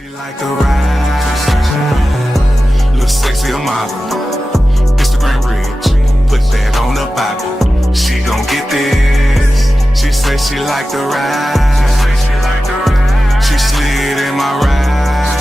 She like the ride, look sexy, a model, Instagram rich, put that on the Bible. She gon' get this. She say she like the ride. She slid in my ride.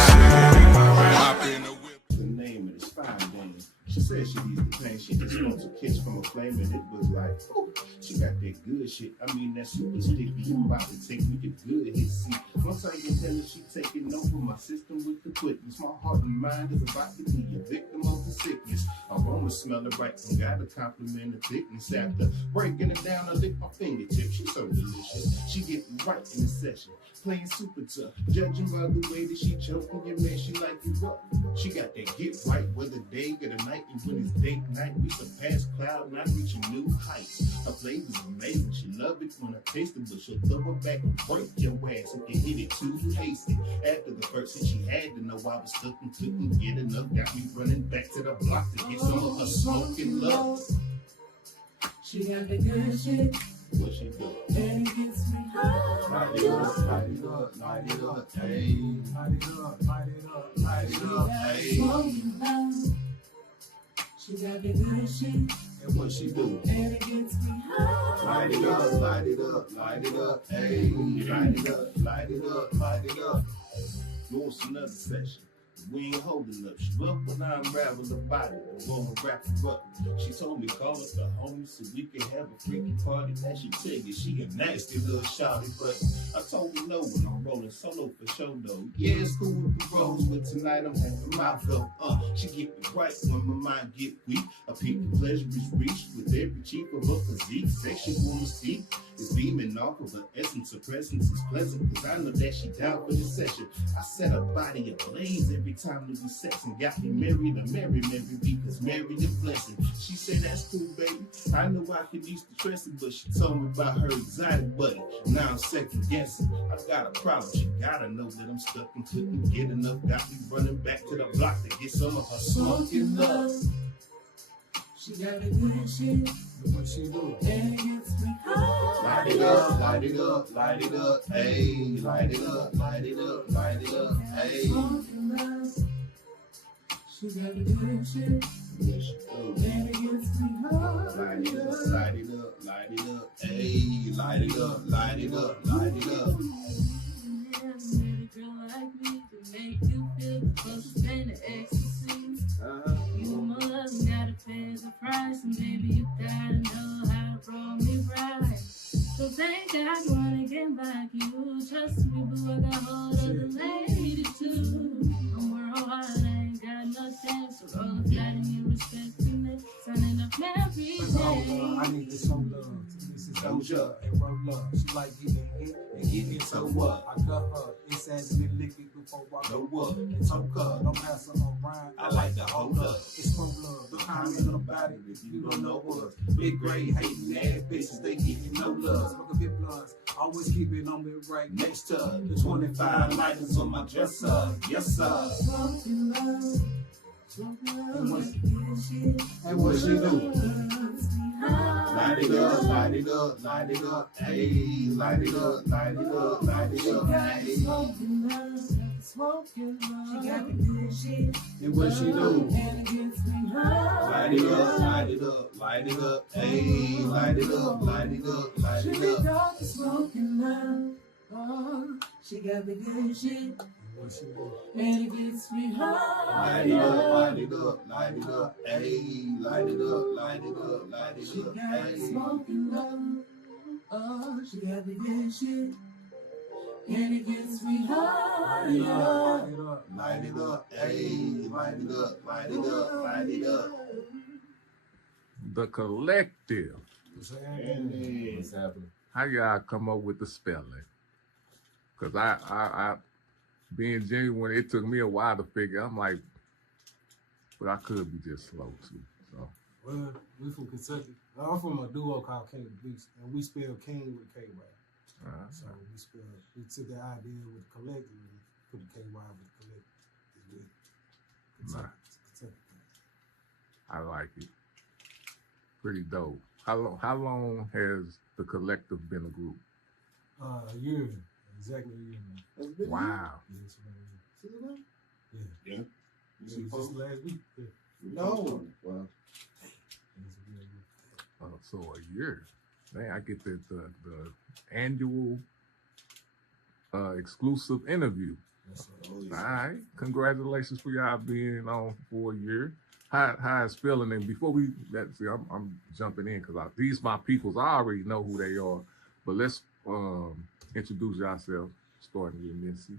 Hop in the whip. The name of this fine dame. She said she needs the pain. She just wants a kiss from a flame, and it was like, ooh, she got that good shit. I mean, that super sticky. You about to take me to good hit. See, once I get tell her she taking over my system with the quickness. My heart and mind is about to be a victim of the sickness. I wanna smell it right and gotta compliment the thickness. After breaking it down, I lick my fingertips. She's so delicious. She get right in the session, playing super tough. Judging by the way that she choking your man, she like it rough. She got that get right whether day or the night. And when it's date night, we surpass cloud nine, reaching new heights. Her flavor's amazing. She love it when I taste it, but she'll throw it back and break your ass if you hit it too hasty. After the first hit, she had to know I was stuck and couldn't get enough. Got me running back to the block to get some of her smoking love. She got the good shit. What she do? And it gets me high. Light it up, light it up, light it up, hey. Light it up, light it up, light it up, hey. She got the good shit. And what she do? And it gets me high. Light it up, light it up, light it up, hey. Light it up, light it up, light it up. What's another session? We ain't holding up. She up when I unravel the body. I'm gonna wrap her up. She told me call up the homies so we can have a freaky party. That she tell you she a nasty little shawty, but I told her no when I'm rolling solo for show though. Yeah, it's cool with the rolls, but tonight I'm having my go. She get me right when my mind get weak. A peak of pleasure is reached with every cheek of her physique. Sexual mystique is beaming off of her essence. Her presence is pleasant, cause I know that she down for this session. I set her body ablaze every time we be sex and got me married to Mary because married a blessing. She said that's cool, baby. I know I could use the trusting, but she told me about her exotic buddy. Now I'm second guessing. I got a problem. She gotta know that I'm stuck and couldn't get enough. Got me running back to the block to get some of her smoking love. She got the good shit. And what she do? And it gets me high. Light it up, light it up, light it up, hey. Light it up, light it up, light it up, hey. She got the good shit. Yes, she do. And it gets me high. Light it up, light it up, light it up, hey. Light it up, light it up, light it up. Met a girl like me to make you feel the closest thing to ecstasy. You more love, gotta pay the price, and baby you gotta know how to roll me right. So thank God wanna get back you. Trust me, boo, I got hold of the lady too. I'm worldwide, I ain't got no chance. So roll a flat and you respect me. Signing up every day. I need to show love to Mrs. Doja and roll love. She like getting hit and getting so what? I got her. It's as me lick it before I go up. And toke her. Don't pass her around. I like to hold up. It's from love. The kind of little body if you don't know us. Big grade hating ass bitches, they getting no love. Smoke a bit blunts. Always keep it on me right next to her. The 25 lighters on my dresser. Yes, sir. Smoking love. And what she do? High. Light it up, light it up, light it up, hey. Light it up, light it up, light it up, hey. Smoking love. Smoking love. She got the good shit. And what she do? And it gets me high. Light it up, light it up, light it up, hey. Light it up, light it up, light She it be up. got the smoking love. Oh, she got the good shit. What she do? And it gets me high. Light it up, light it up, light it up, hey. Light it up, light it up, light it She up, got the hey. smoking love. Oh, she got the good shit. And it gets me high. Light it up. Light it up, hey. Light it up, light it up, light it up. The Kylektiv. What's happening? What's happening? How y'all come up with the spelling? Cause I being genuine, it took me a while to figure. I'm like, but I could be just slow too. So Well, we from Kentucky. I'm from a duo called King of the Beast, and we spell King with a K-Y. So we took the idea with the collective and put the KY with the collective. Nice. Kentucky. I like it. Pretty dope. How long has the Kylektiv been a group? A year, exactly a year now. Wow. Yes, man. It's a It was just last week. Yeah. No. Well, So a year. Man, I get the annual exclusive interview. Yes, sir. Oh, All yeah. right. Congratulations for y'all being on for a year. How it's feeling? And before I'm jumping in because these my peoples. I already know who they are, but let's introduce yourself, starting with Missy.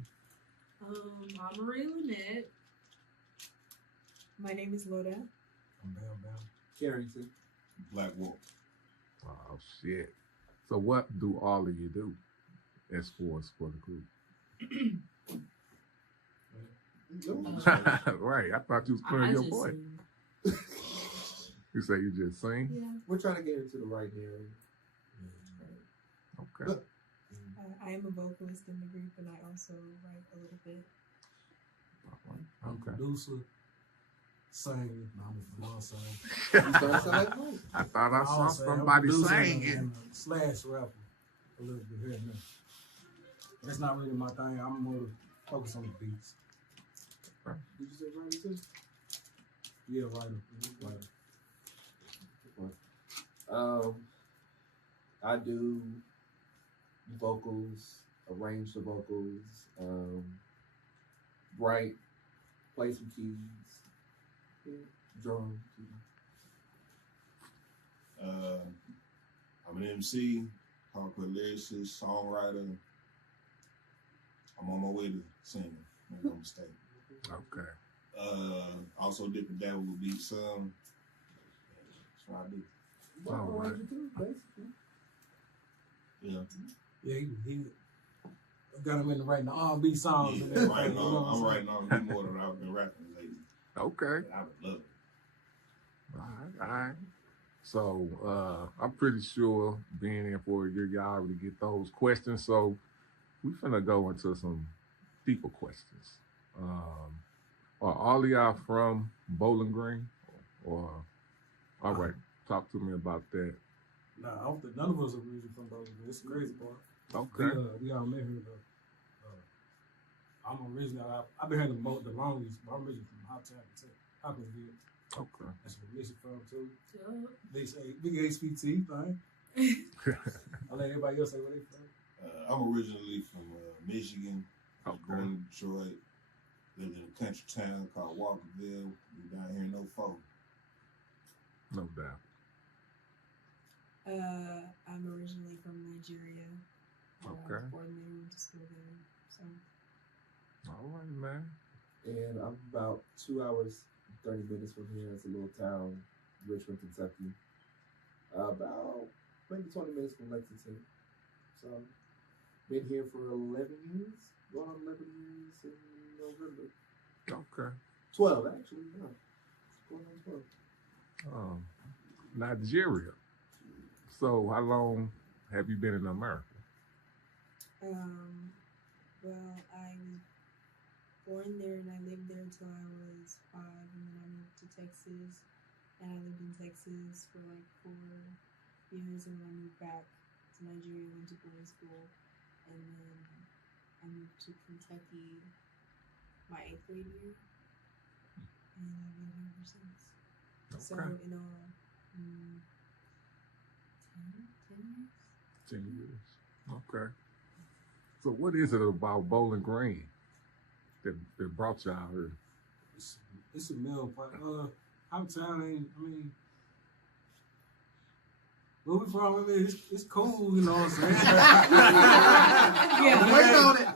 I'm Marie Lynette. My name is Loda. I'm Bam. Carrington. Black Wolf. Oh shit! So what do all of you do as for the group? Right. I thought you was clearing your just voice. sing. You say you just sing? Yeah. We're trying to get into the right area. Okay. I am a vocalist in the group, and I also write a little bit. I'm a Okay. producer, singer. No, I'm a singer. You starting to sound like Mike. I thought I saw I'm saying, somebody I'm a producer saying it. and a slash rapper a little bit here and there. That's not really my thing. I'm more focused on the beats. Did you say right too? Yeah, writer. I do vocals, arrange the vocals, write, play some keys, drum. I'm an MC, hardcore lyricist, songwriter. I'm on my way to singing. Make no mistake. Okay. Also dip and dabble with beat some. That's what I do. All right. Yeah. Yeah, he got him into writing the R&B songs. Yeah, and everything, writing you know on, what I'm saying? writing on way more than I've been rapping lately. Okay. And I would love it. All right. So I'm pretty sure being in for a year, y'all already get those questions. So we finna go into some deeper questions. Are all of y'all from Bowling Green? Or all right, talk to me about that. Nah, I don't think none of us are originally from Bowling Green. It's the crazy part. Okay. We all met here though. I'm originally, I've been here the longest, but I'm originally from Hopkinsville. Okay. That's where Missy from too. Yup. They say big HPT thing. I let everybody else say where they from. I'm originally from Michigan. I was born in Detroit. Lived in a country town called Walkerville. We down here in 04. No doubt. I'm originally from Nigeria. I Okay. was born there, went to school there. So All right, man. And I'm about 2 hours, 30 minutes from here. It's a little town, Richmond, Kentucky. About maybe 20 minutes from Lexington. So, been here for 11 years. Going on 11 years in November. Okay. 12, actually. Yeah. Going on 12. Nigeria. So how long have you been in America? well, I was born there and I lived there until I was 5, and then I moved to Texas, and I lived in Texas for like 4 years, and then I moved back to Nigeria, went to boarding school, and then I moved to Kentucky my 8th grade year, and I've been here ever since. So Okay. in all, 10 years. 10 years. Okay. So what is it about Bowling Green that brought y'all here? It's a mill pot. Our town ain't, I mean, where we from, I mean, it's cool, you know what I'm saying? Yeah. I'm waiting on it.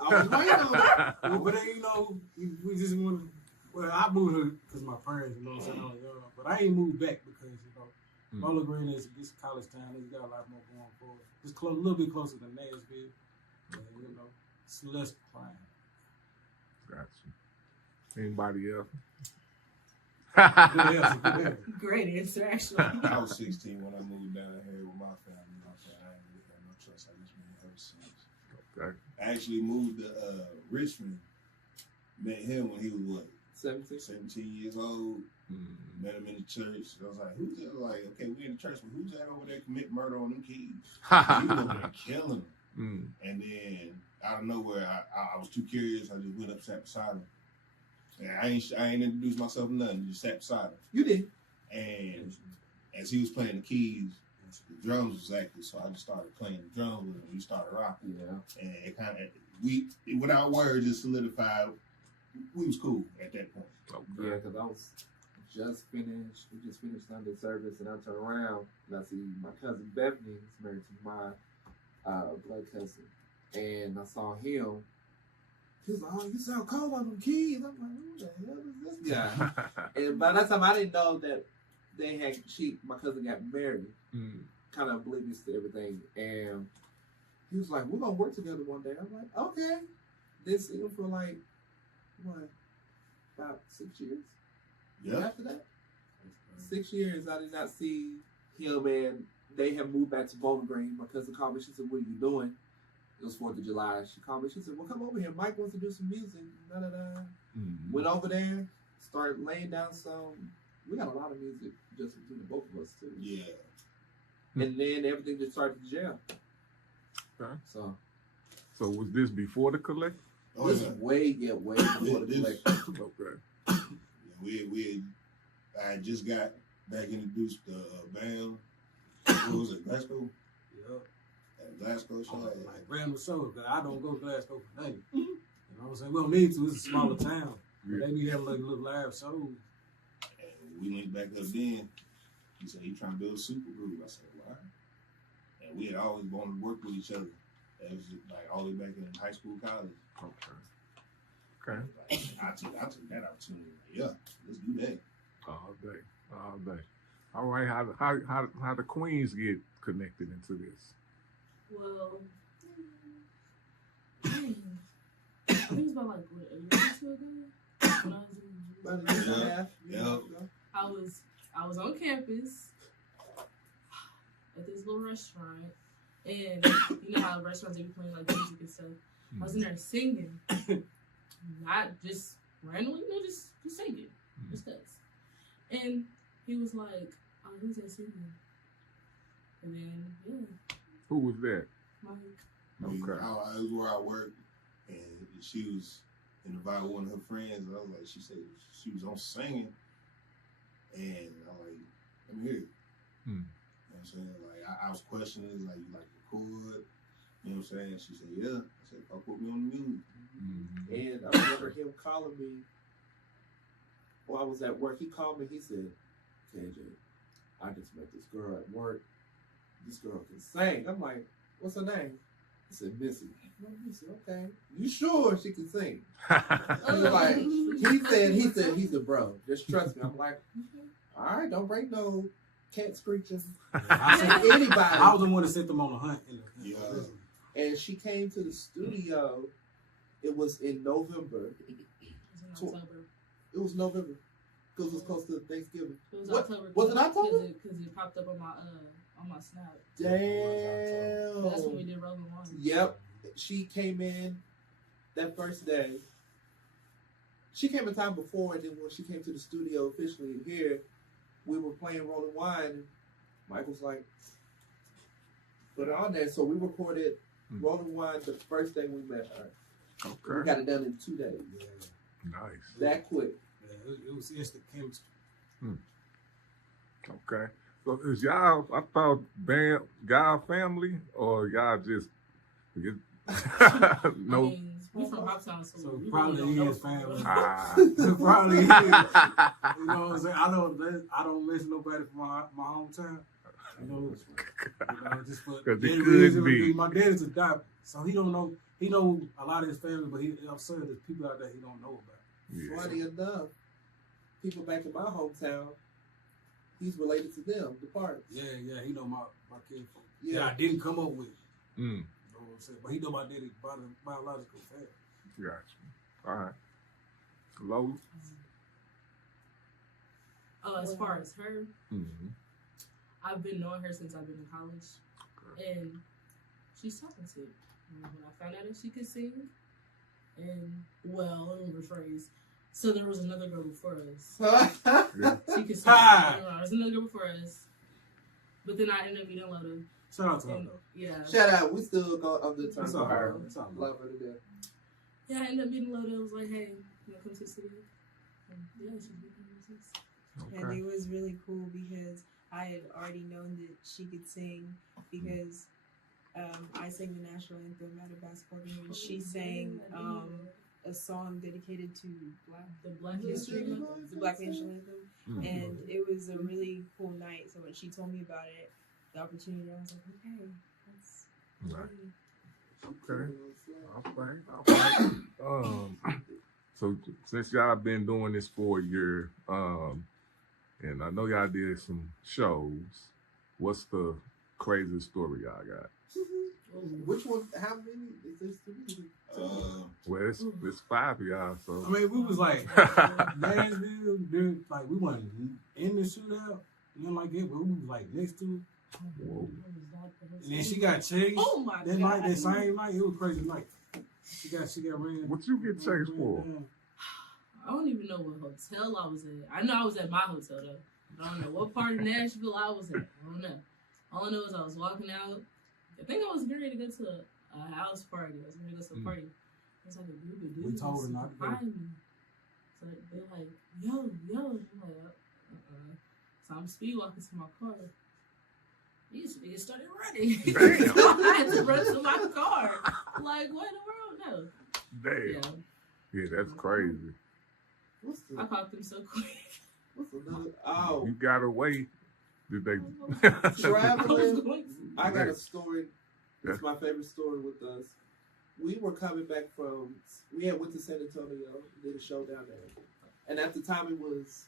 But then, you know, we just want to, well, I moved here because my parents, you know what I'm saying? But I ain't moved back because, you know, Bowling Green is this college town. It's got a lot more going for it. It's a little bit closer than Nashville. But, you know, it's less crime. Gotcha. Anybody else? Good answer, good answer. Great answer, actually. I was 16 when I moved down here with my family. I ain't really had no choice. I just been here ever since. Okay. I actually moved to Richmond. Met him when he was what? 17 years old. Met him in the church. I was like, who's that? Like, okay, we in the church, but who's that over there commit murder on them kids? He was over there killing them. And then out of nowhere, I was too curious. I just went up, sat beside him. And I ain't introduced myself to nothing. Just sat beside him. You did. And as he was playing the keys, the drums was active, so I just started playing the drums with him. We started rocking. Yeah. And it kind of, without words, just solidified. We was cool at that point. Okay. Yeah, because I was just finished. We just finished Sunday service, and I turn around and I see my cousin Bethany is married to my blood cousin, and I saw him. He was like, "Oh, you sound cold on them keys." I'm like, "Who the hell is this guy?" And by that time, I didn't know that my cousin got married. Kind of oblivious to everything, and he was like, "We're gonna work together one day." I'm like, "Okay." Didn't see him for like what, about 6 years. Yeah. After that, 6 years, I did not see him, and they have moved back to Bowling Green. My cousin called me. She said, "What are you doing?" It was 4th of July. She called me. She said, "Well, come over here. Mike wants to do some music." Da, da, da. Went over there, started laying down some. We got a lot of music just between the both of us too. Yeah. And then everything just started to jam. Okay. So was this before the Kylektiv? Oh, this yeah. way before the collection. Okay. I just got back introduced to band. What was it, Glasgow? Yeah. At Glasgow show. Like random shows, because I don't go to Glasgow for nothing. You know what I'm saying? We don't need to. It's a smaller town. Yeah. They be having like little live shows. And we linked back up then. He said he trying to build a super group. I said, why? And we had always wanted to work with each other. That was like all the way back in high school, college. Okay. Like, I took that opportunity. Yeah, let's do that. All day. All right. How the Queens get connected into this? Well, I think it was about like what, a year or two ago. When I was in About a year and a half. Yeah. I was on campus at this little restaurant, and you know how restaurants they be playing like music and stuff. I was in there singing, not just randomly, you know, just singing, just cause. And he was like, "Oh, who's that singing?" And then Who was that? Mike. Okay. It was where I worked, and she was invited one of her friends. And I was like, she said she was on singing, and I'm like, let me hear it. You know what I'm saying? Like I was questioning, like, you like record? You know what I'm saying? She said, yeah. I said, "I'll put me on the music." And I remember him calling me while I was at work. He called me. He said, "KJ, I just met this girl at work. This girl can sing." I'm like, "What's her name?" He said, "Missy." He said, "Okay. You sure she can sing?" He was like, he said, "Bro, just trust me." I'm like, "All right, don't break no cat screeching." I said, "Anybody." I was the one that sent them on the hunt. Yeah. And she came to the studio. It was in November. It was in October. It was November because it was close to Thanksgiving. It was What? October. Was it October? Because it popped up on my snap. Damn. That's when we did Rolling One. Yep. She came in that first day. She came a time before, and then when she came to the studio officially here, we were playing Rolling Wine. And Mike was like, "Put it on there." So we recorded Rolling Wine the first day we met her. Okay. We got it done in 2 days. Nice. That quick. Yeah, it was instant chemistry. Okay. So is y'all, I thought y'all family, or y'all just I no? mean, we from Hoptown, so we probably really don't know is family. Ah. Probably is. You know what I'm saying? I don't miss nobody from my hometown. You know, just for 'Cause it that could reason, be. My dad's a doctor, so he don't know. He know a lot of his family, but I'm sure there's people out there he don't know about. Yeah. Funny enough, people back in my hometown, he's related to them, the Parks. Yeah, he know my kid. Yeah. Yeah, I didn't come up with. Mm. You know what I'm saying? But he know my daddy's biological family. Gotcha. All right. Lola? As far as her, Mm-hmm. I've been knowing her since I've been in college, and she's talented. When I found out that she could sing, and well, let me rephrase. So there was another girl before us. Yeah. She could sing. There was another girl before us, but then I ended up meeting Loda. Shout out to her And, though. yeah. Shout out, we still go on the terms That's of all her. right. That's all right. Love her to death. Yeah, I ended up meeting Loda. I was like, hey, you want to come to the studio? Yeah, she's been And Okay. it was really cool because I had already known that she could sing because I sang the national anthem at a basketball game and she sang a song dedicated to the Black History Month. the Black National Anthem. Mm. And it was a really cool night. So when she told me about it, the opportunity, I was like, okay, that's Right. really Okay. All right. So since y'all been doing this for a year, and I know y'all did some shows, what's the craziest story y'all got? Which one? How many? Is this three? Well, it's 5 of y'all, so I mean, we was like Nashville, dude, like we wasn't in the shootout, nothing like that, but we was like next to it. whoa. And then she got chased. Oh my That god! night, that same night, it was crazy night. She got ran. What you get chased for? I don't even know what hotel I was at. I know I was at my hotel though. I don't know what part of Nashville I was at. I don't know. All I know is I was walking out. I think I was getting ready to go to a house party. I was going to go to a party. It's like a group of dudes. We told her not to go. behind me. So they're like, yo. I'm like, So I'm speed walking to my car. These niggas started running. Damn. So I had to run to my car. Like, what in the world? No. Damn. Yeah, that's crazy. What's I the? caught them so quick. What's another? Oh, You got away. Did they? I was traveling. going I got a story. It's my favorite story with us. We were coming back from. We had went to San Antonio, did a show down there, and at the time it was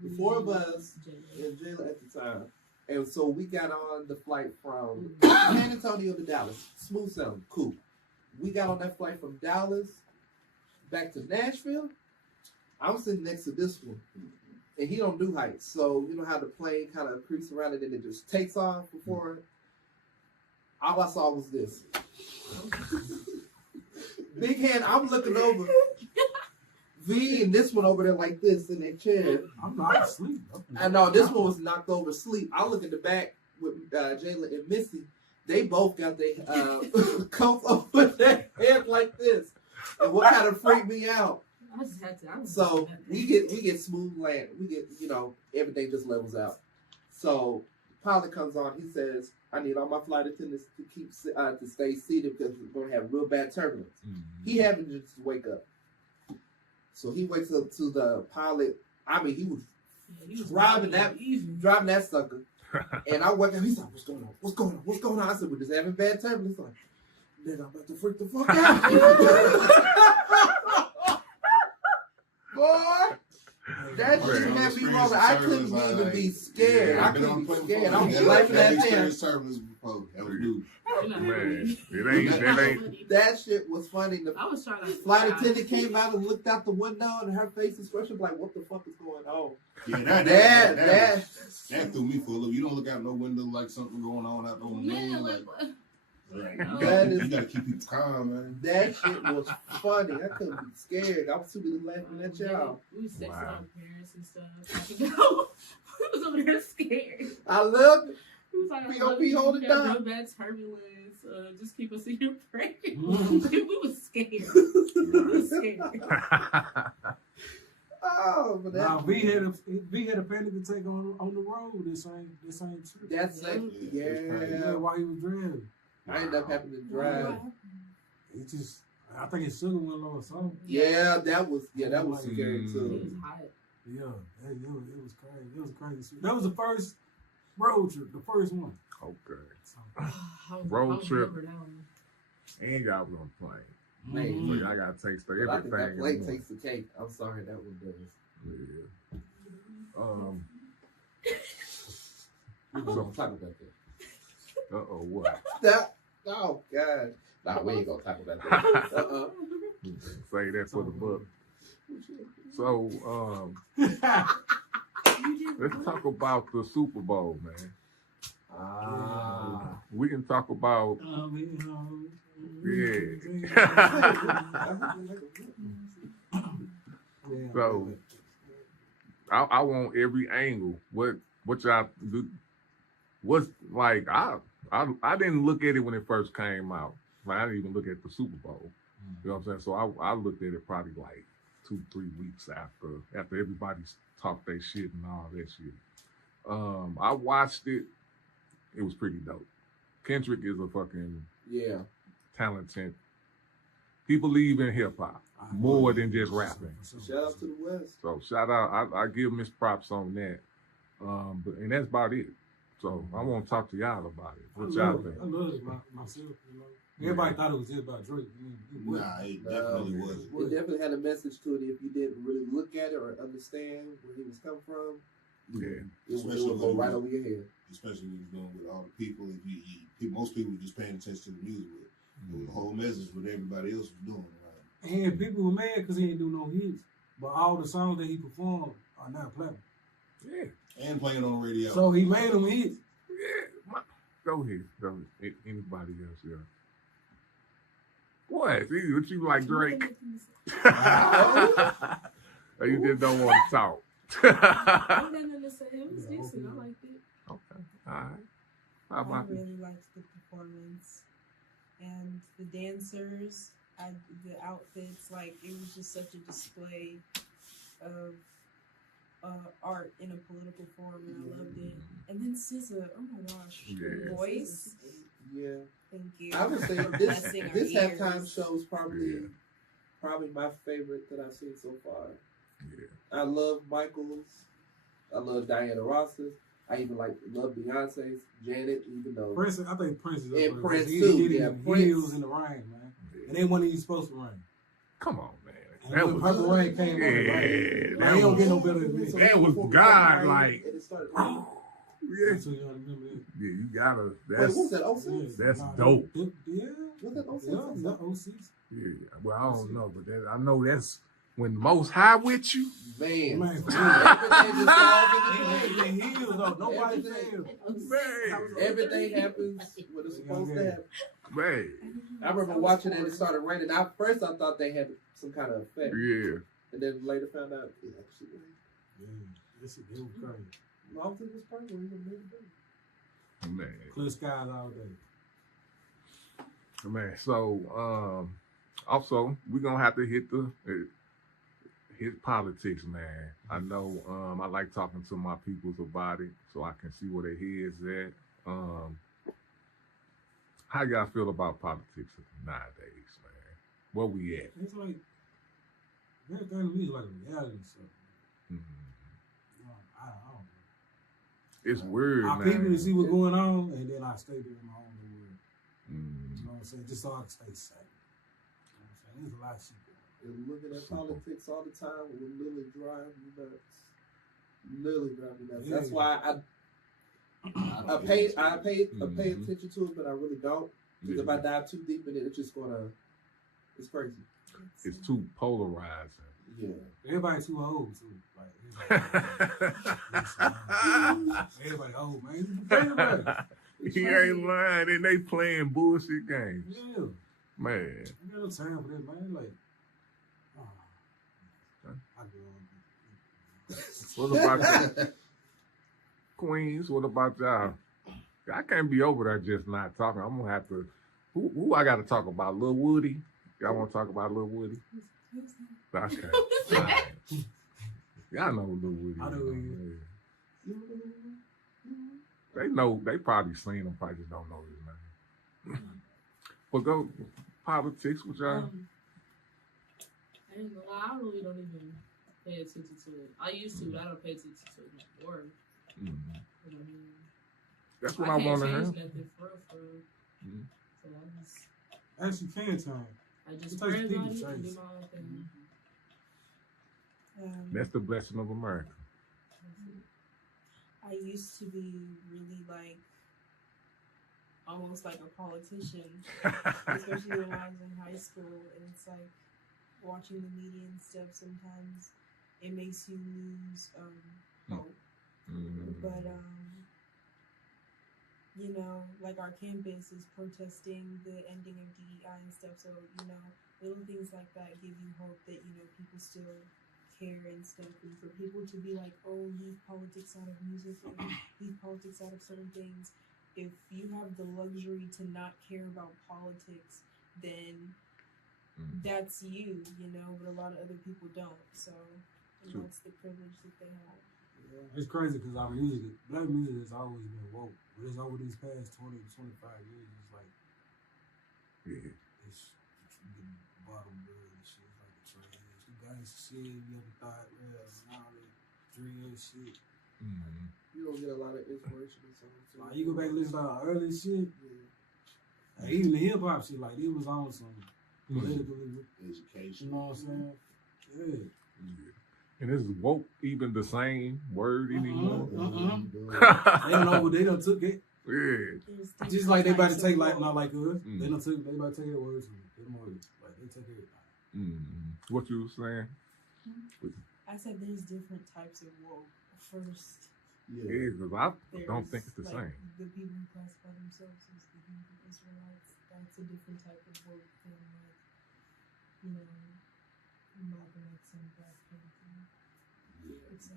the four of us and Jayla at the time, and so we got on the flight from San Antonio to Dallas. Smooth sailing, cool. We got on that flight from Dallas back to Nashville. I'm sitting next to this one, and he don't do heights, so you know how the plane kind of creeps around and then it just takes off before. All I saw was this. Big hand, I'm looking over. V and this one over there like this in their chair. I'm not asleep. I know this one was knocked over asleep. I look in the back with Jayla and Missy. They both got their coats over their head like this. And what kind of freaked me out? I just had to. So we get smooth land. We get, everything just levels out. So pilot comes on. He says, "I need all my flight attendants to keep to stay seated because we're gonna have real bad turbulence." He happened to just wake up. So he wakes up to the pilot. I mean, he was driving that sucker. And I wake up. He's like, "What's going on? What's going on? What's going on?" I said, "We're just having bad turbulence." Like, then I'm about to freak the fuck out. Boy, that shit had me rolling. I couldn't even be scared. I couldn't be scared. I was laughing at them. Man, it ain't. That shit was funny. The I was trying to. flight attendant came out and looked out the window, and her face expression like, "What the fuck is going on?" Yeah, That that threw me for a loop. You don't look out no window like something going on out the window. Man, like, what? Right. That You is- gotta keep people calm, man. that shit was funny. I couldn't be scared. I was too busy laughing at y'all. We was texting Wow. our parents and stuff. We was over there scared. I loved it. He was like, POP, hold it down. Real bad turbulence. Just keep us in your prayers. We was scared. We was scared. Oh, but Nah, that, we had a panic attack on the road. This ain't true. that's like, Yeah, yeah. while he was driving. I ended up having to drive. It just, I think his sugar went low or something. Yeah, that was scary It was too. hot. Yeah, it was crazy. It was crazy. That was the first road trip, the first one. Okay. So, Road trip. remember that one. And y'all was on the plane. Man, So y'all got to taste but I think that everything. plate in one. takes the cake. I'm sorry, that one does. Yeah. We're gonna talk about that. What? That, oh god. Nah, we ain't gonna talk about that. Say that for the book. So, let's talk about the Super Bowl, man. We can talk about, So, I want every angle. What y'all do? What's like? I didn't look at it when it first came out. Like, I didn't even look at the Super Bowl. You know what I'm saying? So I looked at it probably like 2-3 weeks after everybody's talked their shit and all that shit. I watched it. It was pretty dope. Kendrick is a fucking talented. He believes in hip hop more than just rapping. Shout out to the West. So shout out. I give him his props on that. And that's about it. So I want to talk to y'all about it. What y'all think? I love it myself. You know? Everybody thought it was just about Drake. Nah, it definitely wasn't. It definitely had a message to it if you didn't really look at it or understand where he was coming from. Yeah. It would go right over your head. Especially when you're doing with all the people. Most people were just paying attention to the music with it. The whole message what everybody else was doing. Right? And people were mad because he didn't do no hits. But all the songs that he performed are now platinum. Yeah. And playing on the radio. So he made them hits. Yeah. Go ahead. Anybody else? Yeah. What? What you like, Drake? Or you just don't want to talk? I didn't say it was decent. I liked it. Okay. All right. How I about you? really liked the performance and the dancers. The outfits, like it was just such a display of art in a political form, and I loved it. And then SZA, oh my gosh, her Yeah. voice. Yeah. Thank you. I would say Blessing our this halftime ears. show is probably my favorite that I've seen so far. Yeah. I love Michael's. I love Diana Ross's. I even love Beyonce's, Janet, even though Prince, I think Prince is up And there. Prince He too, did it yeah, in Prince. heels in the rain, man. And they wasn't even supposed to rain. Come on, man. And That when was Purple Rain came on, yeah. man, he don't get no better than this. That was God, like. And it started Yeah. So you gotta remember that. Yeah, you gotta. Wait, That's what was that? 06? that's Nah, dope. Yeah. Was that 06? Yeah, that 06. Yeah. Well, I don't know, but I know that's when the Most High with you. Man. Man, Everything just falls into place. in heels though, nobody Everything. failed. Man. Everything happens when it's supposed to happen. Man. I remember watching it and it started raining. At first, I thought they had some kind of effect. Yeah. And then later found out it actually rained. Yeah, this is crazy. I don't think it was purple. It was made it. Man. Clear skies all day. Man. So, also we're gonna have to hit politics, man. I know. I like talking to my peoples about it, so I can see where their heads at. How y'all feel about politics nowadays, man? Where we at? It's like everything to me is like a reality show. Mhm. I don't know. It's weird, I man. people to see what's going on, and then I stay there in my own little world. Mhm. You know what I'm saying? Just so I can stay safe. You know what I'm saying? There's a lot of shit going on. And looking at politics all the time will literally drive me nuts. Literally drive me nuts. Yeah. That's why I pay attention to it, but I really don't. Because if I dive too deep in it, it's just it's crazy. It's too polarizing. Yeah. Everybody too old too. Like everybody old, man. Everybody. He ain't lying, and they playing bullshit games. Yeah. Man. I got no time for that, man. Like, I go What about you? Queens, what about y'all? I can't be over there just not talking. I'm gonna have to. Who I got to talk about? Lil Woody? Y'all want to talk about Lil Woody? Okay. Alright. Y'all know who Lil Woody is. I know who he Yeah. They know. They probably seen him. Probably just don't know his name. But go politics with y'all. I ain't gonna lie, I really don't even pay attention to it. I used to, but I don't pay attention to it no more. Mhm. I mean, That's what I want to can't hear. change nothing for real. Mhm. So Actually, can time. I just It pray takes people about it to and do change. my own thing. That's the blessing of America. I used to be really like almost like a politician, especially when I was in high school. And it's like watching the media and stuff. Sometimes it makes you lose hope. Mhm. But you know, like our campus is protesting the ending of DEI and stuff. So you know, little things like that give you hope that you know people still care and stuff. And for people to be like, oh, leave politics out of music, or leave politics out of certain things. If you have the luxury to not care about politics, then that's you, you know, but a lot of other people don't. So and True. that's the privilege that they have. It's crazy because our music, black music has always been woke. But it's over these past 20 to 25 years, it's like, it's the bottom bird and shit. It's like the trash. The gangsta shit, you ever thought, real, and all that drill shit. You don't get a lot of inspirational songs. Too. Like, you go back and listen to our early shit. Yeah. Like, even the hip hop shit, like, it was on some political Education. You know what I'm saying? Yeah. And is woke even the same word anymore? They don't know what they done took it. Yeah. Just like they about to take like not like us. They about to take their words from them words. Like they take everything. What you were saying? I said there's different types of woke. First, Yeah, because I don't think it's the like, same. The people who classify themselves as the Hebrew Israelites, that's a different type of woke than like, you know, Malcolm X and Black Panther, etc.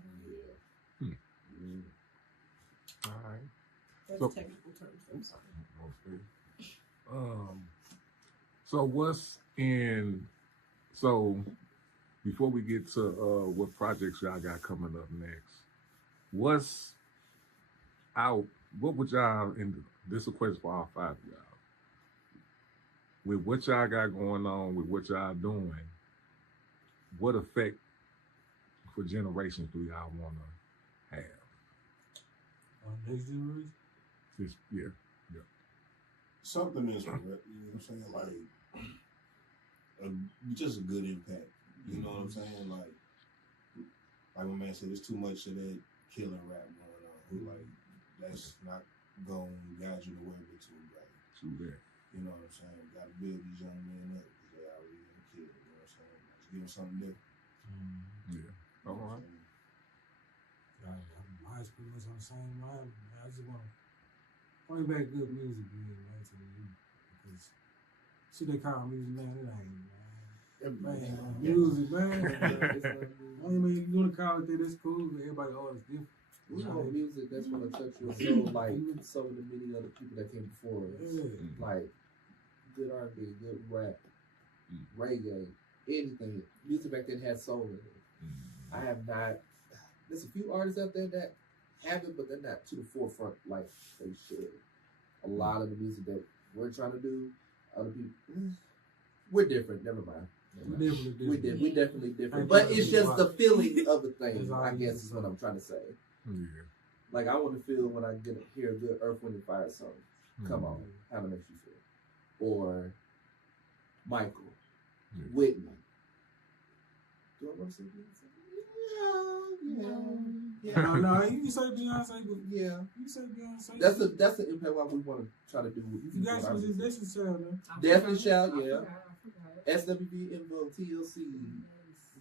All right. That's So- technical terms. I'm sorry. So what's in? So before we get to what projects y'all got coming up next, what's out? What would y'all? And this is a question for all five of y'all. With what y'all got going on, with what y'all doing, what effect for generations do y'all want to have? Next generation. Just Something is, you know what I'm saying? Like, just a good impact. You know what I'm saying? Like my man said, there's too much of that killing rap going on. Like, that's not going to guide you nowhere but to right. to that. You know what I'm saying? Got to build these young men up because they already been killed. You know what I'm saying? Just give them something different. Yeah. All right. Mine's pretty much on the same line. I just want to bring back good music, man, to the youth. Because shit they call music, man, it ain't, man. Music, man. I mean, you want to call it that, that's cool, but everybody always different. You know, music that's gonna touch your soul, like so many other people that came before us. Like good R&B, good rap, reggae, anything. Music back then had soul in it. I have not. There's a few artists out there that have it, but they're not to the forefront like they should. A lot of the music that we're trying to do, other people, we're different. Never mind. We definitely different. But it's just the feeling of the thing, I guess is what I'm trying to say. Yeah. Like I want to feel when I hear a good Earth, Wind, and Fire song. Come on, how it makes you feel. Or Michael, Whitney. Do I want to say Beyonce? Yeah. No, you can say Beyonce, but Yeah. you say Beyonce. That's the impact what we want to try to do with You guys was just Destiny Child, man. Definitely Shout, I yeah. forgot. SWV, Invo, TLC,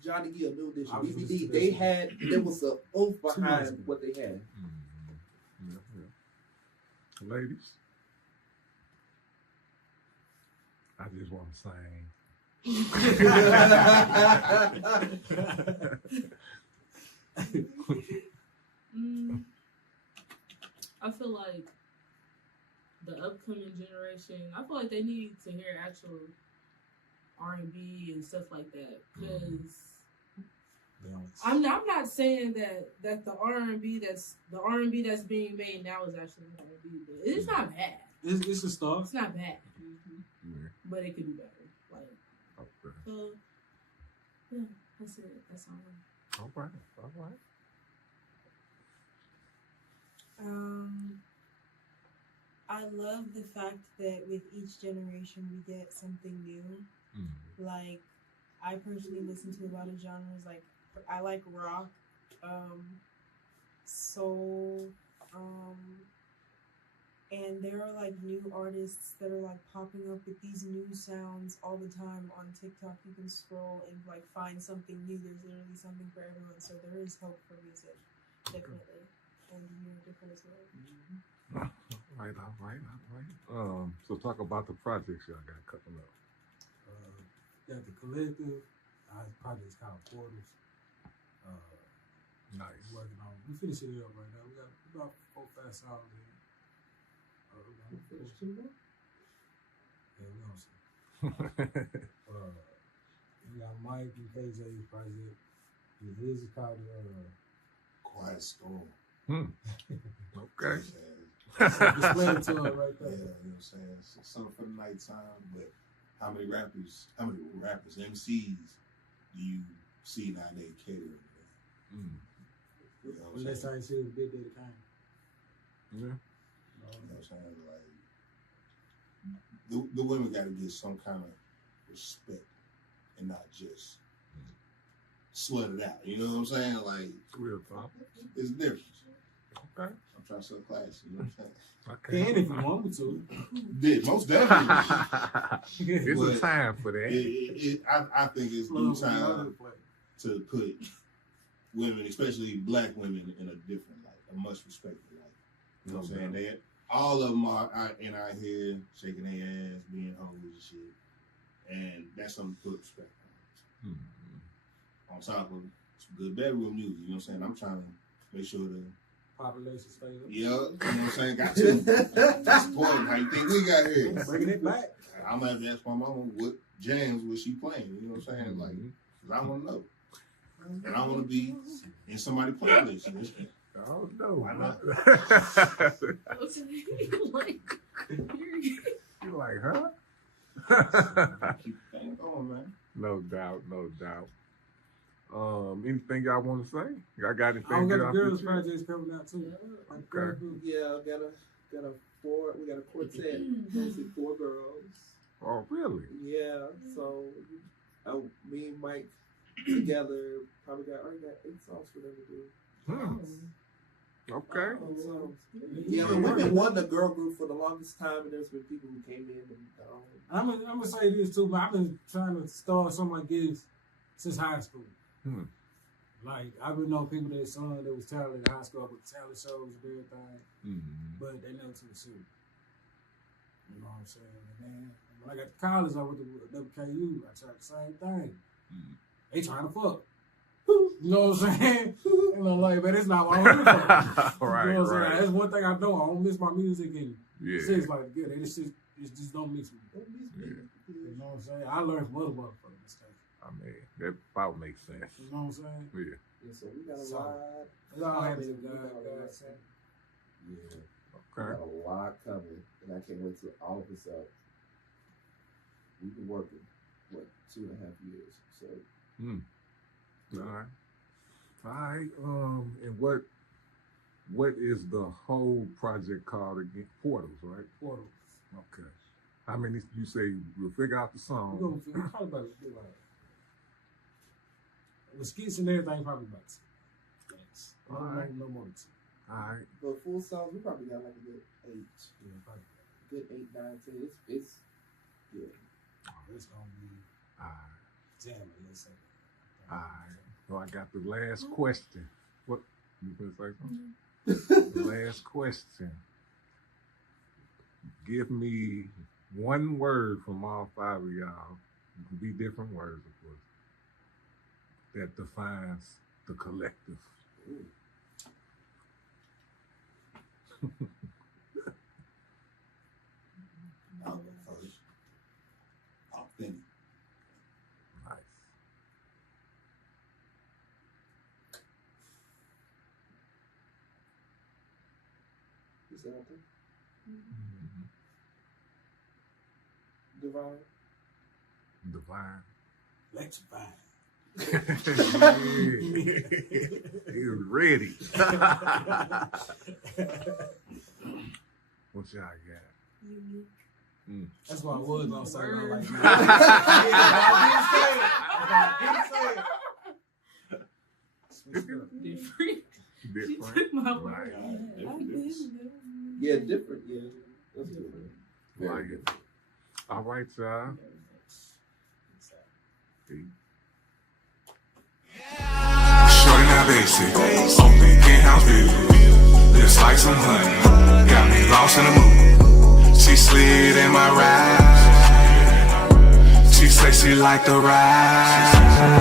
Johnny Gill, New Edition, I was BBD. listening to They that had, there was a oomph months behind ago. what they had. Ladies, I just want to sing. I feel like the upcoming generation, I feel like they need to hear actual R&B and stuff like that. Because I'm not saying that the R&B that's being made now is actually R&B, but it's not bad. It's a start. It's not bad, Yeah. but it could be better. Like, Okay. so yeah, that's it. That's all. All right. All right. I love the fact that with each generation we get something new. Like, I personally listen to a lot of genres. Like, I like rock, soul, and there are like new artists that are like popping up with these new sounds all the time on TikTok. You can scroll and like find something new. There's literally something for everyone. So there is hope for music, definitely, and you're different as well. All right. So talk about the projects y'all got coming up. Got the Kylektiv. Our project's called Portals. Nice. Working on. We finishing it up right now. We got about 4-5 songs in. Finish two more? Yeah, we on some. We got Mike and KJ's project. His is called Quiet Storm. Okay. Explain it to her right Yeah, there. you know what I'm saying? So, something for the nighttime, but how many rappers, MCs do you see nowadays catering to that? You know what I'm Unless saying? I see a big day kind. Yeah. You know what I'm saying? Like, the women got to get some kind of respect and not just slut it out. You know what I'm saying? Like, Real talk. it's different. Okay. I'm trying to sell class. You know what I'm saying? Okay. And if you want me to. Did most definitely. It's a But time for that. I think it's due time to put women, especially black women, in a different light, a much respected light. You know what I'm saying? They, all of them are out here shaking their ass, being hoes and shit. And that's something to put respect on. On top of some good bedroom music, you know what I'm saying? I'm trying to make sure the Population stay up. yeah, you know what I'm saying? Got to. That's important. How you think we got here? Bringing it back. I'm gonna have to ask my mama what jams was she playing. You know what I'm saying? Like, 'cause I want to know, and I want to be in somebody's playlist. Oh no! Why not? You like, huh? Keep the thing going, man. No doubt, no doubt. Anything y'all want to say? Y'all got anything? I got get the off girls' your chest? projects coming out too. Okay. Yeah, got a we got a quartet, mostly 4 girls. Oh, really? Yeah, so me and Mike together already got 8 songs for them to do. Okay. Yeah, but we've been wanting a girl group for the longest time, and there's been people who came in and I'm gonna say this too, but I've been trying to start some of my gigs since high school. Like I've been knowing people that was talented in high school with talent shows and everything, but they never took it serious. You know what I'm saying? And then when I got to college, I went to WKU. I tried the same thing. They trying to fuck. You know what I'm saying? And I'm like, man, it's not what I'm here for. Right, You know what I'm saying? right. That's one thing I know. I don't miss my music and Yeah. shit's like good. It just don't mix me. Yeah. You know what I'm saying? I learned from other motherfuckers' mistakes. I mean, that about makes sense. You know what I'm saying? Yeah. so we got a So, lot. It's all hands to We God. got a God lot. said. Yeah, we Okay. got a lot coming, and I can't wait till all of us up. We've been working 2.5 years, so All right. All right. And what is the whole project called again? Portals, right? Portals. Okay. How many? You say you'll figure out the We're song. gonna probably about with skits and everything, probably about 2. All right. No more than 2. All right. but full songs we probably got like a good 8, Yeah, probably. good 8, 9, 10. It's good. Oh, it's gonna be All right. jamming. Let's say. All right. So I got the last question. What you gonna say something? The last question. Give me one word from all 5 of y'all. It can be different words, of course, that defines the collective. I'll go first. Authentic. Nice. You said something? Mm-hmm. Divine. Divine. Electrifying. He was ready. What y'all got? Unique. That's why I was gonna say. I like Word. that. Different. She Different. took my Right. word. Yeah, different. Yeah, that's different. Like it. All right, y'all. Peace. Shorty not basic, only in-house music. Just like some honey, got me lost in the mood. She slid in my ride. She say she like the ride.